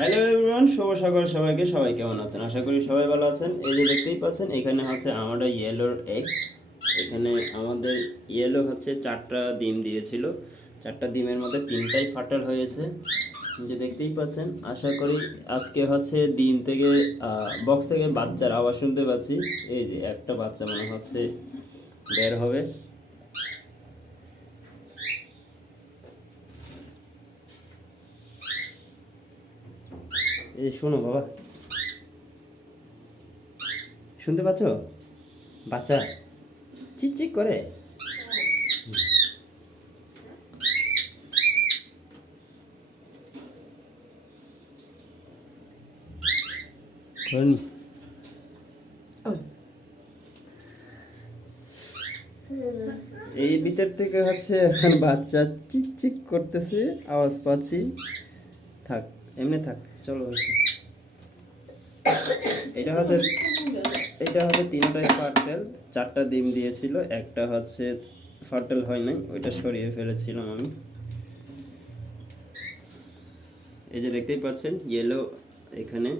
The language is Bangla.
হ্যালো এভরিওয়ান শুভ সকাল সবাইকে, সবাই কেমন আছেন? আশা করি সবাই ভালো আছেন। এই যে দেখতেই পাচ্ছেন, এখানে হচ্ছে আমাদের ইয়েলোর এগ এখানে আমাদের ইয়েলো হচ্ছে চারটা ডিম দিয়েছিল। চারটা ডিমের মধ্যে তিনটাই ফাটাল হয়েছে। যে দেখতেই পাচ্ছেন, আশা করি আজকে হচ্ছে ডিম থেকে বক্স থেকে বাচ্চার আওয়াজ শুনতে পাচ্ছি। এই যে একটা বাচ্চা মনে হচ্ছে বের হবে। এই শোনো বাবা। শুনতে পাচ্ছ? বাচ্চা। চিকচিক করে। এই ভিতর থেকে হচ্ছে বাচ্চা চিকচিক করতেছে, আওয়াজ পাচ্ছি। থাক। এমনি থাক, চলো এটা হচ্ছে এটা হচ্ছে তিনটাই ফার্টেল চারটা ডিম দিয়েছিল, একটা হচ্ছে ফার্টেল হয় নাই, ওইটা সরিয়ে ফেলেছিলাম আমি। এই যে দেখতেই পাচ্ছেন ইয়েলো এখানে।